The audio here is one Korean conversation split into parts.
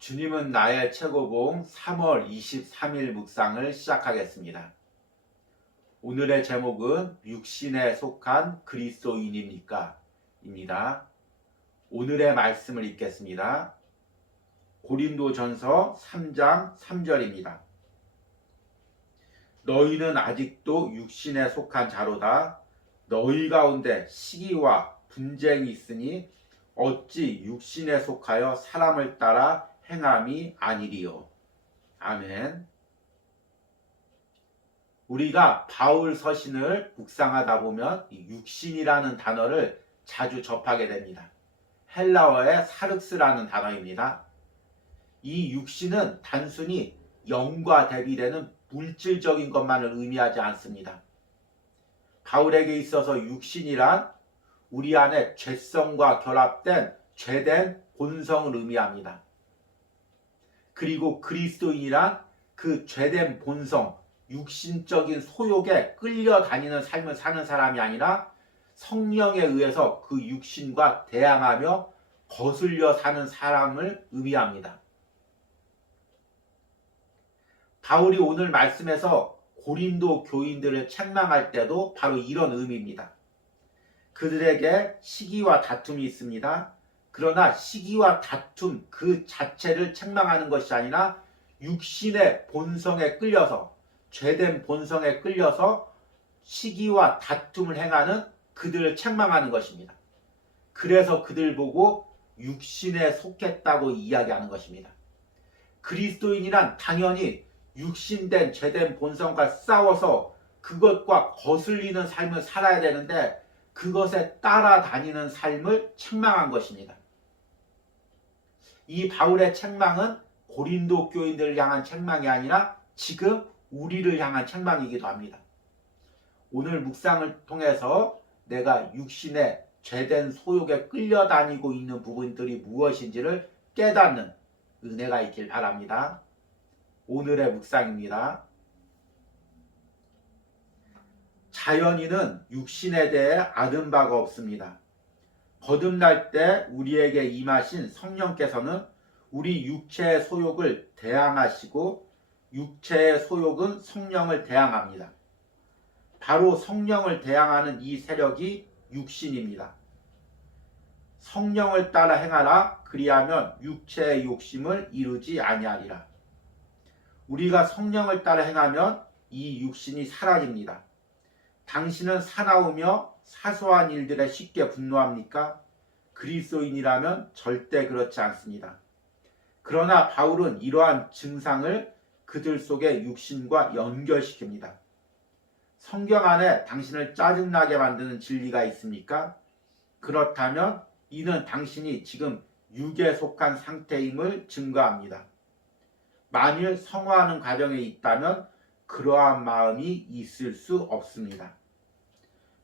주님은 나의 최고봉 3월 23일 묵상을 시작하겠습니다. 오늘의 제목은 육신에 속한 그리스도인입니까? 입니다. 오늘의 말씀을 읽겠습니다. 고린도전서 3장 3절입니다. 너희는 아직도 육신에 속한 자로다. 너희 가운데 시기와 분쟁이 있으니 어찌 육신에 속하여 사람을 따라 행함이 아니리요. 아멘. 우리가 바울 서신을 묵상하다 보면 육신이라는 단어를 자주 접하게 됩니다. 헬라어의 사륵스라는 단어입니다. 이 육신은 단순히 영과 대비되는 물질적인 것만을 의미하지 않습니다. 바울에게 있어서 육신이란 우리 안에 죄성과 결합된 죄된 본성을 의미합니다. 그리고 그리스도인이란 그 죄된 본성, 육신적인 소욕에 끌려다니는 삶을 사는 사람이 아니라 성령에 의해서 그 육신과 대항하며 거슬려 사는 사람을 의미합니다. 바울이 오늘 말씀에서 고린도 교인들을 책망할 때도 바로 이런 의미입니다. 그들에게 시기와 다툼이 있습니다. 그러나 시기와 다툼 그 자체를 책망하는 것이 아니라 육신의 본성에 끌려서, 죄된 본성에 끌려서 시기와 다툼을 행하는 그들을 책망하는 것입니다. 그래서 그들 보고 육신에 속했다고 이야기하는 것입니다. 그리스도인이란 당연히 육신된 죄된 본성과 싸워서 그것과 거슬리는 삶을 살아야 되는데 그것에 따라다니는 삶을 책망한 것입니다. 이 바울의 책망은 고린도 교인들을 향한 책망이 아니라 지금 우리를 향한 책망이기도 합니다. 오늘 묵상을 통해서 내가 육신의 죄된 소욕에 끌려다니고 있는 부분들이 무엇인지를 깨닫는 은혜가 있길 바랍니다. 오늘의 묵상입니다. 자연인은 육신에 대해 아는 바가 없습니다. 거듭날 때 우리에게 임하신 성령께서는 우리 육체의 소욕을 대항하시고 육체의 소욕은 성령을 대항합니다. 바로 성령을 대항하는 이 세력이 육신입니다. 성령을 따라 행하라. 그리하면 육체의 욕심을 이루지 아니하리라. 우리가 성령을 따라 행하면 이 육신이 사라집니다. 당신은 사나우며 사소한 일들에 쉽게 분노합니까? 그리스도인이라면 절대 그렇지 않습니다. 그러나 바울은 이러한 증상을 그들 속의 육신과 연결시킵니다. 성경 안에 당신을 짜증나게 만드는 진리가 있습니까? 그렇다면 이는 당신이 지금 육에 속한 상태임을 증거합니다. 만일 성화하는 과정에 있다면 그러한 마음이 있을 수 없습니다.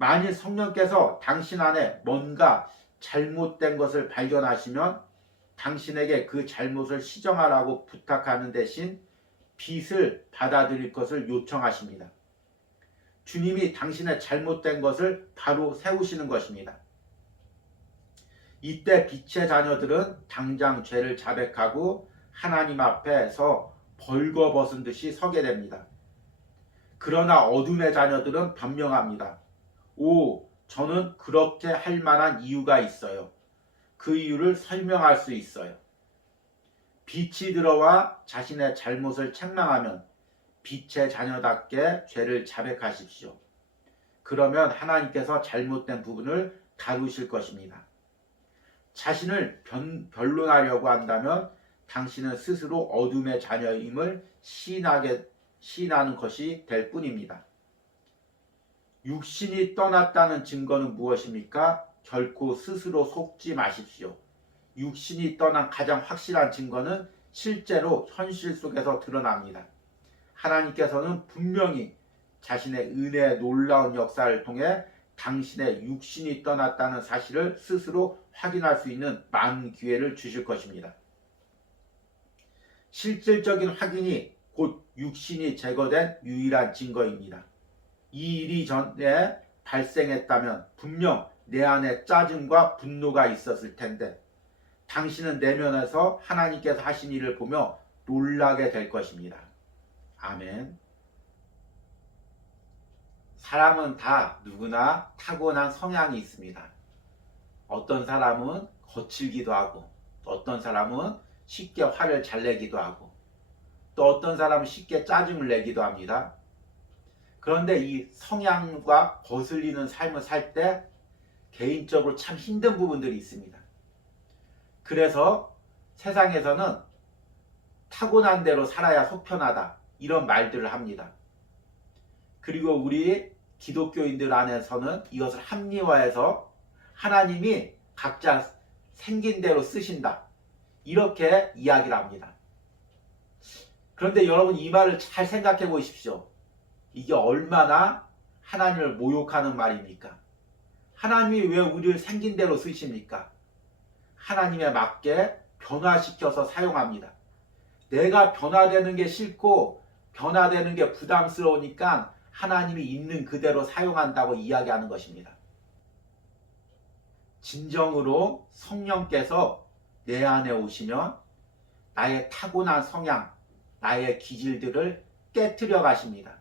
만일 성령께서 당신 안에 뭔가 잘못된 것을 발견하시면 당신에게 그 잘못을 시정하라고 부탁하는 대신 빚을 받아들일 것을 요청하십니다. 주님이 당신의 잘못된 것을 바로 세우시는 것입니다. 이때 빛의 자녀들은 당장 죄를 자백하고 하나님 앞에서 벌거벗은 듯이 서게 됩니다. 그러나 어둠의 자녀들은 변명합니다. 저는 그렇게 할 만한 이유가 있어요. 그 이유를 설명할 수 있어요. 빛이 들어와 자신의 잘못을 책망하면 빛의 자녀답게 죄를 자백하십시오. 그러면 하나님께서 잘못된 부분을 다루실 것입니다. 자신을 변론하려고 한다면 당신은 스스로 어둠의 자녀임을 시인하는 것이 될 뿐입니다. 육신이 떠났다는 증거는 무엇입니까? 결코 스스로 속지 마십시오. 육신이 떠난 가장 확실한 증거는 실제로 현실 속에서 드러납니다. 하나님께서는 분명히 자신의 은혜의 놀라운 역사를 통해 당신의 육신이 떠났다는 사실을 스스로 확인할 수 있는 많은 기회를 주실 것입니다. 실질적인 확인이 곧 육신이 제거된 유일한 증거입니다. 이 일이 전에 발생했다면 분명 내 안에 짜증과 분노가 있었을 텐데 당신은 내면에서 하나님께서 하신 일을 보며 놀라게 될 것입니다. 아멘. 사람은 다 누구나 타고난 성향이 있습니다. 어떤 사람은 거칠기도 하고, 또 어떤 사람은 쉽게 화를 잘 내기도 하고, 또 어떤 사람은 쉽게 짜증을 내기도 합니다. 그런데 이 성향과 거슬리는 삶을 살 때 개인적으로 참 힘든 부분들이 있습니다. 그래서 세상에서는 타고난 대로 살아야 속편하다, 이런 말들을 합니다. 그리고 우리 기독교인들 안에서는 이것을 합리화해서 하나님이 각자 생긴 대로 쓰신다, 이렇게 이야기를 합니다. 그런데 여러분, 이 말을 잘 생각해 보십시오. 이게 얼마나 하나님을 모욕하는 말입니까? 하나님이 왜 우리를 생긴 대로 쓰십니까? 하나님에 맞게 변화시켜서 사용합니다. 내가 변화되는 게 싫고 변화되는 게 부담스러우니까 하나님이 있는 그대로 사용한다고 이야기하는 것입니다. 진정으로 성령께서 내 안에 오시면 나의 타고난 성향, 나의 기질들을 깨트려 가십니다.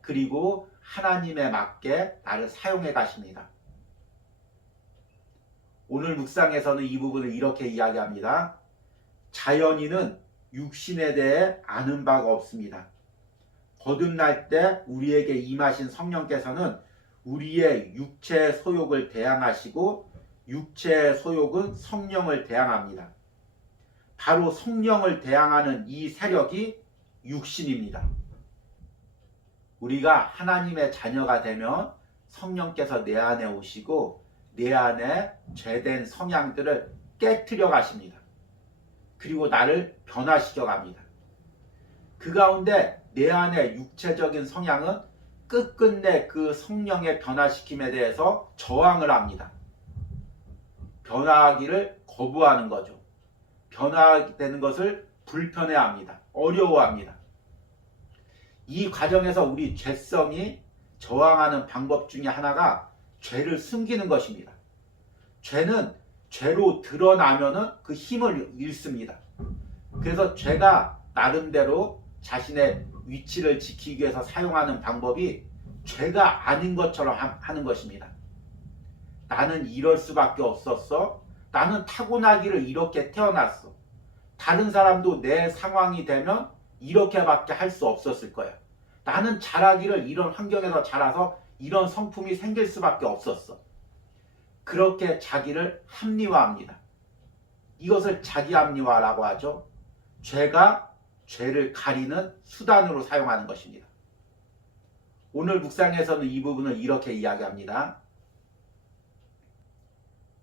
그리고 하나님에 맞게 나를 사용해 가십니다. 오늘 묵상에서는 이 부분을 이렇게 이야기합니다. 자연인은 육신에 대해 아는 바가 없습니다. 거듭날 때 우리에게 임하신 성령께서는 우리의 육체의 소욕을 대항하시고 육체의 소욕은 성령을 대항합니다. 바로 성령을 대항하는 이 세력이 육신입니다. 우리가 하나님의 자녀가 되면 성령께서 내 안에 오시고 내 안에 죄된 성향들을 깨트려 가십니다. 그리고 나를 변화시켜 갑니다. 그 가운데 내 안에 육체적인 성향은 끝끝내 그 성령의 변화시킴에 대해서 저항을 합니다. 변화하기를 거부하는 거죠. 변화되는 것을 불편해합니다. 어려워합니다. 이 과정에서 우리 죄성이 저항하는 방법 중에 하나가 죄를 숨기는 것입니다. 죄는 죄로 드러나면은 그 힘을 잃습니다. 그래서 죄가 나름대로 자신의 위치를 지키기 위해서 사용하는 방법이 죄가 아닌 것처럼 하는 것입니다. 나는 이럴 수밖에 없었어. 나는 타고나기를 이렇게 태어났어. 다른 사람도 내 상황이 되면 이렇게밖에 할 수 없었을 거야. 나는 자라기를 이런 환경에서 자라서 이런 성품이 생길 수밖에 없었어. 그렇게 자기를 합리화합니다. 이것을 자기 합리화라고 하죠. 죄가 죄를 가리는 수단으로 사용하는 것입니다. 오늘 묵상에서는 이 부분을 이렇게 이야기합니다.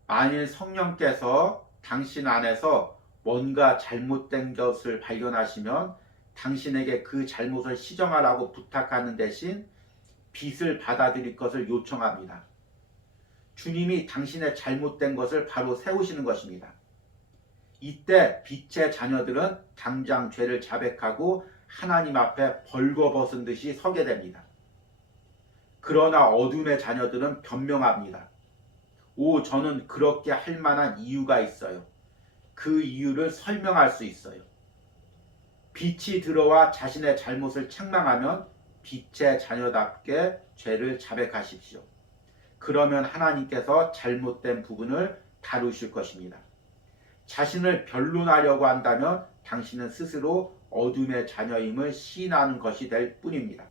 만일 성령께서 당신 안에서 뭔가 잘못된 것을 발견하시면 당신에게 그 잘못을 시정하라고 부탁하는 대신 빚을 받아들일 것을 요청합니다. 주님이 당신의 잘못된 것을 바로 세우시는 것입니다. 이때 빛의 자녀들은 당장 죄를 자백하고 하나님 앞에 벌거벗은 듯이 서게 됩니다. 그러나 어둠의 자녀들은 변명합니다. 오, 저는 그렇게 할 만한 이유가 있어요. 그 이유를 설명할 수 있어요. 빛이 들어와 자신의 잘못을 책망하면 빛의 자녀답게 죄를 자백하십시오. 그러면 하나님께서 잘못된 부분을 다루실 것입니다. 자신을 변론하려고 한다면 당신은 스스로 어둠의 자녀임을 시인하는 것이 될 뿐입니다.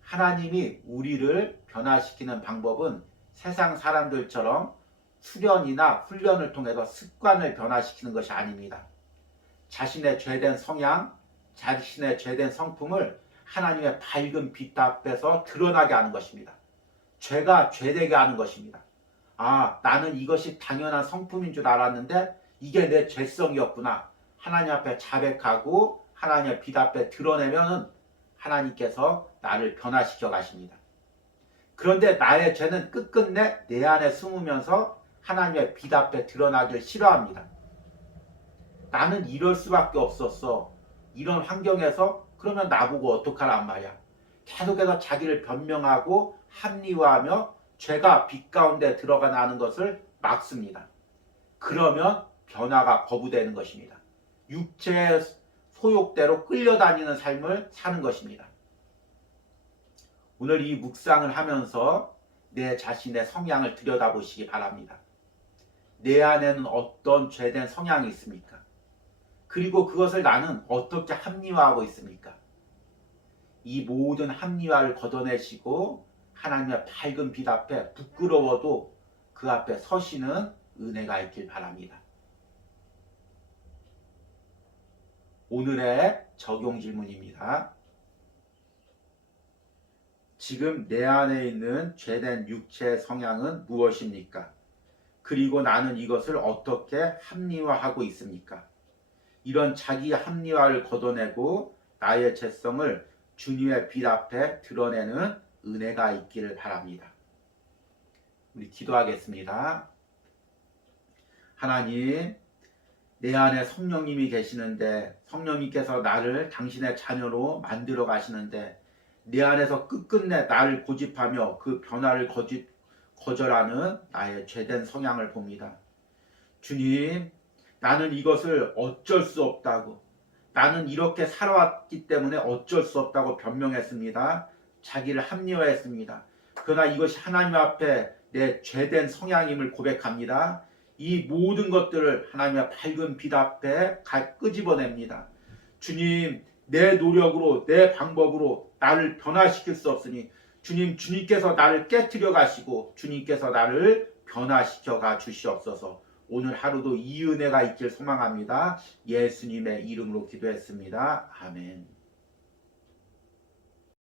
하나님이 우리를 변화시키는 방법은 세상 사람들처럼 수련이나 훈련을 통해서 습관을 변화시키는 것이 아닙니다. 자신의 죄된 성향, 자신의 죄된 성품을 하나님의 밝은 빛 앞에서 드러나게 하는 것입니다. 죄가 죄되게 하는 것입니다. 아, 나는 이것이 당연한 성품인 줄 알았는데 이게 내 죄성이었구나. 하나님 앞에 자백하고 하나님의 빛 앞에 드러내면 하나님께서 나를 변화시켜 가십니다. 그런데 나의 죄는 끝끝내 내 안에 숨으면서 하나님의 빛 앞에 드러나길 싫어합니다. 나는 이럴 수밖에 없었어. 이런 환경에서 그러면 나보고 어떡하란 말이야. 계속해서 자기를 변명하고 합리화하며 죄가 빛 가운데 들어가 나는 것을 막습니다. 그러면 변화가 거부되는 것입니다. 육체의 소욕대로 끌려다니는 삶을 사는 것입니다. 오늘 이 묵상을 하면서 내 자신의 성향을 들여다보시기 바랍니다. 내 안에는 어떤 죄된 성향이 있습니까? 그리고 그것을 나는 어떻게 합리화하고 있습니까? 이 모든 합리화를 걷어내시고 하나님의 밝은 빛 앞에 부끄러워도 그 앞에 서시는 은혜가 있길 바랍니다. 오늘의 적용 질문입니다. 지금 내 안에 있는 죄된 육체의 성향은 무엇입니까? 그리고 나는 이것을 어떻게 합리화하고 있습니까? 이런 자기 합리화를 걷어내고 나의 죄성을 주님의 빛 앞에 드러내는 은혜가 있기를 바랍니다. 우리 기도하겠습니다. 하나님, 내 안에 성령님이 계시는데 성령님께서 나를 당신의 자녀로 만들어 가시는데 내 안에서 끝끝내 나를 고집하며 그 변화를 거절하는 나의 죄된 성향을 봅니다. 주님, 나는 이것을 어쩔 수 없다고, 나는 이렇게 살아왔기 때문에 어쩔 수 없다고 변명했습니다. 자기를 합리화했습니다. 그러나 이것이 하나님 앞에 내 죄된 성향임을 고백합니다. 이 모든 것들을 하나님의 밝은 빛 앞에 끄집어냅니다. 주님, 내 노력으로 내 방법으로 나를 변화시킬 수 없으니 주님께서 나를 깨트려 가시고 주님께서 나를 변화시켜 가 주시옵소서. 오늘 하루도 이 은혜가 있길 소망합니다. 예수님의 이름으로 기도했습니다. 아멘.